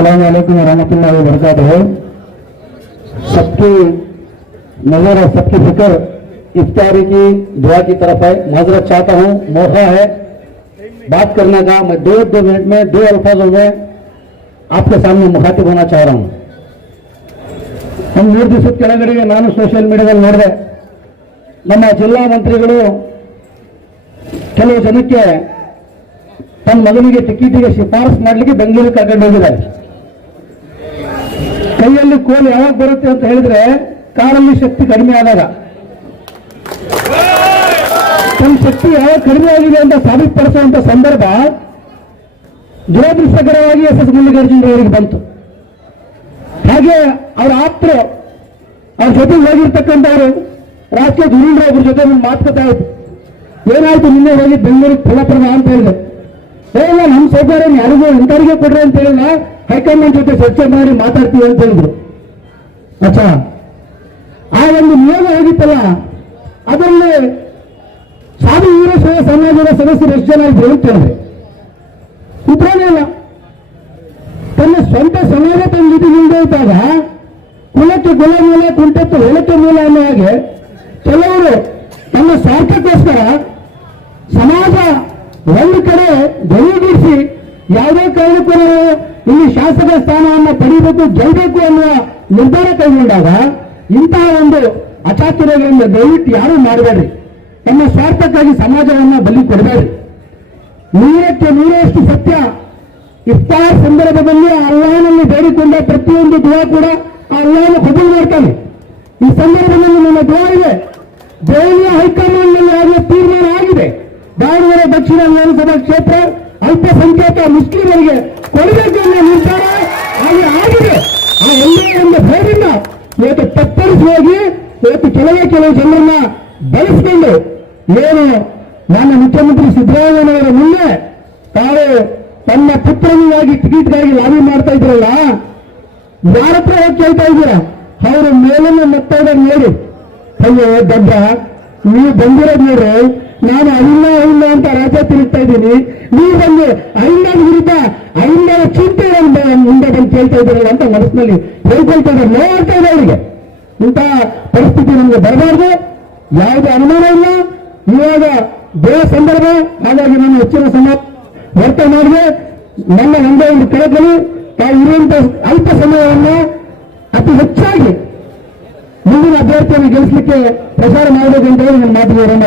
अस्सलाम वालेकुम रहमतुल्लाहि व बरकातहू। सबकी नजर और सबकी फिक्र इफ्तारी की दुआ की तरफ है। माजरत चाहता हूँ, मौका है बात करने का। मैं दो मिनट में दो अल्फाजों में आपके सामने मुखातिब होना चाह रहा हूँ। हम 3 ದಿವಸದ ಕೆಳಗಡೆಗೆ ನಾನು ಸೋಷಿಯಲ್ ಮೀಡಿಯಾದಲ್ಲಿ ನೋಡಿದೆ, ನಮ್ಮ ಜಿಲ್ಲಾ ಮಂತ್ರಿಗಳು ಕೆಲವು ಜನಕ್ಕೆ ತನ್ನ ಮಗನಿಗೆ ಟಿಕೆಟಿಗೆ ಶಿಫಾರಸು ಮಾಡಲಿಕ್ಕೆ ಬೆಂಗಳೂರಿಗೆ ಕರ್ಕೊಂಡು ಹೋಗಿದ್ದಾರೆ. ಕೈಯಲ್ಲಿ ಕೋಲು ಯಾವಾಗ ಬರುತ್ತೆ ಅಂತ ಹೇಳಿದ್ರೆ ಕಾರಲ್ಲಿ ಶಕ್ತಿ ಕಡಿಮೆ ಆದಾಗ. ತನ್ನ ಶಕ್ತಿ ಯಾವಾಗ ಕಡಿಮೆ ಆಗಿದೆ ಅಂತ ಸಾಬೀತುಪಡಿಸುವಂತ ಸಂದರ್ಭ ದುರದೃಷ್ಟಕರವಾಗಿ ಎಸ್ ಮಲ್ಲಿಕಾರ್ಜುನ ಅವರಿಗೆ ಬಂತು. ಹಾಗೆ ಅವರ ಆಪ್ತರು ಅವ್ರ ಜೊತೆಗೆ ಹೋಗಿರ್ತಕ್ಕಂಥವ್ರು ರಾಜಕೀಯ ಧುರೀಣರು ಒಬ್ಬರ ಜೊತೆ ಮಾತುಕತೆ ಆಯ್ತು. ಏನಾಯ್ತು, ನಿನ್ನೆ ಹೋಗಿ ಬೆಂಗಳೂರಿಗೆ ಫಲಪ್ರದ ಅಂತ ಹೇಳಿದೆ. ಇಲ್ಲ, ನಮ್ಮ ಸರ್ಕಾರ ಯಾರಿಗೂ ಇಂಥವ್ರಿಗೆ ಕೊಡ್ರಿ ಅಂತ ಹೇಳಿಲ್ಲ, ಹೈಕಮಾಂಡ್ ಜೊತೆ ಚರ್ಚೆ ಮಾಡಿ ಮಾತಾಡ್ತೀವಿ ಅಂತ ಹೇಳಿದ್ರು. ಅಚ್ಚಾ, ಆ ಒಂದು ನಿಯೋಗ ಆಗಿತ್ತಲ್ಲ, ಅದರಲ್ಲಿ ಸಾಧು ವೀರಶೈವ ಸಮಾಜದ ಸದಸ್ಯರು ಎಷ್ಟು ಜನ ಇದ್ರು ಅಂತ ಹೇಳಿದ್ರೆ ಉತ್ತರನೇ ಇಲ್ಲ. ತನ್ನ ಸ್ವಂತ ಸಮಾಜ ತನ್ನ ನಿಧಿಗಿಂದ ಇದ್ದಾಗ ಕುಲಕ್ಕೆ ಕುಲ ಮೂಲ, ಕುಂಟತ್ತು ಹೊಲಕ್ಕೆ ಮೂಲ ಅನ್ನೋ ಹಾಗೆ ಕೆಲವರು ತಮ್ಮ ಸ್ವಾರ್ಥಕ್ಕೋಸ್ಕರ ಸಮಾಜ ಒಂದು ಕಡೆ ಧ್ವನಿಗೂಡಿಸಿ ಯಾವುದೇ ಕಾರಣಕ್ಕೂ ಇಲ್ಲಿ ಶಾಸಕ ಸ್ಥಾನವನ್ನು ಪಡೆಯಬೇಕು, ಗೆಲ್ಲಬೇಕು ಅನ್ನುವ ನಿರ್ಧಾರ ಕೈಗೊಂಡಾಗ ಇಂತಹ ಒಂದು ಅಚಾತುರ್ಯಗಳಿಂದ ದಯವಿಟ್ಟು ಯಾರೂ ಮಾಡಬೇಡ್ರಿ. ತಮ್ಮ ಸ್ವಾರ್ಥಕ್ಕಾಗಿ ಸಮಾಜವನ್ನು ಬಲಿ ಕೊಡಬೇಡ್ರಿ. 100ಕ್ಕೆ 100ರಷ್ಟು ಸತ್ಯ. ಇಫ್ತಾರ್ ಸಂದರ್ಭದಲ್ಲಿ ಅಲ್ಲಾಹನಲ್ಲಿ ಬೇಡಿಕೊಂಡ ಪ್ರತಿಯೊಂದು ದುವಾ ಕೂಡ ಅಲ್ಲಾಹನ ಕಬೂಲ್ ಮಾಡ್ತಾನೆ. ಈ ಸಂದರ್ಭದಲ್ಲಿ ನನ್ನ ದುವಾ ಇದೆ. ದೆಹಲಿಯ ಹೈಕಮಾಂಡ್ನಲ್ಲಿ ಆಗುವ ತೀರ್ಮಾನ ಆಗಿದೆ. ದಾವಣಗೆರೆ ದಕ್ಷಿಣ ವಿಧಾನಸಭಾ ಕ್ಷೇತ್ರ ಅಲ್ಪಸಂಖ್ಯಾತ ಮುಸ್ಲಿಮರಿಗೆ ಕೊಡಬೇಕು ಅನ್ನೋ ನಿರ್ಧಾರ ಆಗಿದೆ. ಆ ಎಲ್ಲೇ ಒಂದು ಭಯದಿಂದ ಇವತ್ತು ತತ್ತರಿಸಿ ಹೋಗಿ ಇವತ್ತು ಕೆಲವು ಜನರನ್ನ ಬಳಸಿಕೊಂಡು ಏನು ನನ್ನ ಮುಖ್ಯಮಂತ್ರಿ ಸಿದ್ದರಾಮಯ್ಯನವರ ಮುಂದೆ ತಾವು ತನ್ನ ಪುತ್ರನಿಗಾಗಿ ಟಿಕೆಟ್ಗಾಗಿ ಲಾಬಿ ಮಾಡ್ತಾ ಇದ್ರಲ್ಲ, ಯಾರ ಹತ್ರ ಹೋಗಿ ಕೇಳ್ತಾ ಇದ್ದೀರಾ? ಅವರ ಮೇಲನ್ನು ಮತ್ತೋಡ ನೋಡಿ, ಅಯ್ಯೋ ದಡ್ಡ, ನೀವು ಬಂದಿರೋದು ನೋಡ್ರಿ, ನಾನು ಅಹಿಂದ ಅಂತ ರಾಜ್ಯ ತಿರುಗ್ತಾ ಇದ್ದೀನಿ, ನೀವು ಬಂದು ಅಹಿಂದದ ವಿರುದ್ಧ ಅಹಿಂದದ ಚಿಂತೆ ಮುಂದೆ ಬಂದು ಕೇಳ್ತಾ ಇದ್ದೀರಲ್ಲ ಅಂತ ಮನಸ್ಸಿನಲ್ಲಿ ಹೇಳ್ಕೊಳ್ತಾ ಇದ್ದಾರೆ. ನೋಡ್ತಾ ಇದೆ ಅವರಿಗೆ. ಇಂತಹ ಪರಿಸ್ಥಿತಿ ನಮಗೆ ಬರಬಾರ್ದು, ಯಾವುದೇ ಅನುಮಾನ ಇಲ್ಲ. ಇವಾಗ ದೇಹ ಸಂದರ್ಭ, ಹಾಗಾಗಿ ನಾನು ಹೆಚ್ಚಿನ ವರ್ತ ಮಾಡಿದೆ. ನನ್ನ ಒಂದೇ ಒಂದು ಕಳಕಳಿ, ತಾವು ಇರುವಂತ ಅಲ್ಪ ಸಮಯವನ್ನು ಅತಿ ಹೆಚ್ಚಾಗಿ ಮುಂದಿನ ಅಭ್ಯರ್ಥಿಯನ್ನು ಗೆಲ್ಲಿಸಲಿಕ್ಕೆ ಪ್ರಚಾರ ಮಾಡಬೇಕು ಅಂತ ಹೇಳಿ ನನ್ನ ಮಾತುಗಳನ್ನು